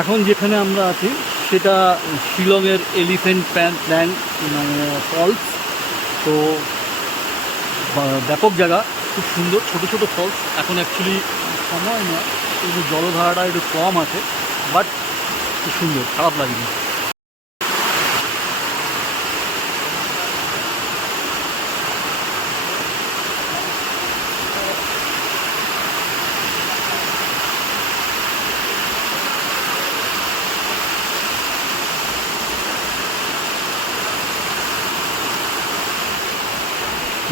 এখন যেখানে আমরা আছি সেটা শিলংয়ের এলিফ্যান্ট প্ল্যান্ট মানে ফলস। তো ব্যাপক জায়গা, খুব সুন্দর, ছোট ছোট ফলস। এখন অ্যাকচুয়ালি সময় না, কিন্তু জলধারাটা একটু কম আছে, বাট খুব সুন্দর, খারাপ লাগেনি।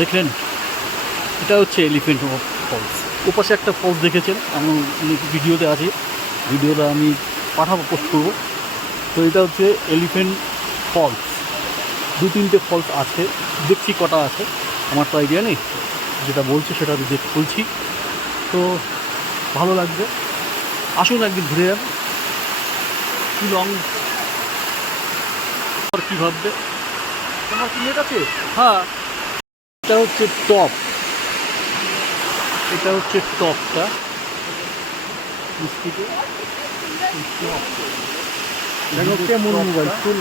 দেখলেন, এটা হচ্ছে এলিফ্যান্ট ফলস। ওপাশে একটা ফলস দেখেছেন, আমি ভিডিওতে আছে, ভিডিওটা আমি পাঠাবো, পোস্ট করবো। তো এটা হচ্ছে এলিফ্যান্ট ফলস। 2-3টে ফলস আছে, দেখছি কটা আছে, আমার তো আইডিয়া নেই, যেটা বলছে সেটা আমি বলছি। তো ভালো লাগবে, আসুন একদিন ঘুরে যান শিলং। আর কী ভাববে, তোমার কি নেট আছে? হ্যাঁ, এটা হচ্ছে টপ, এটা হচ্ছে টপটা মিষ্টিতে। টপ দেখো কেমন মোবাইল ফুল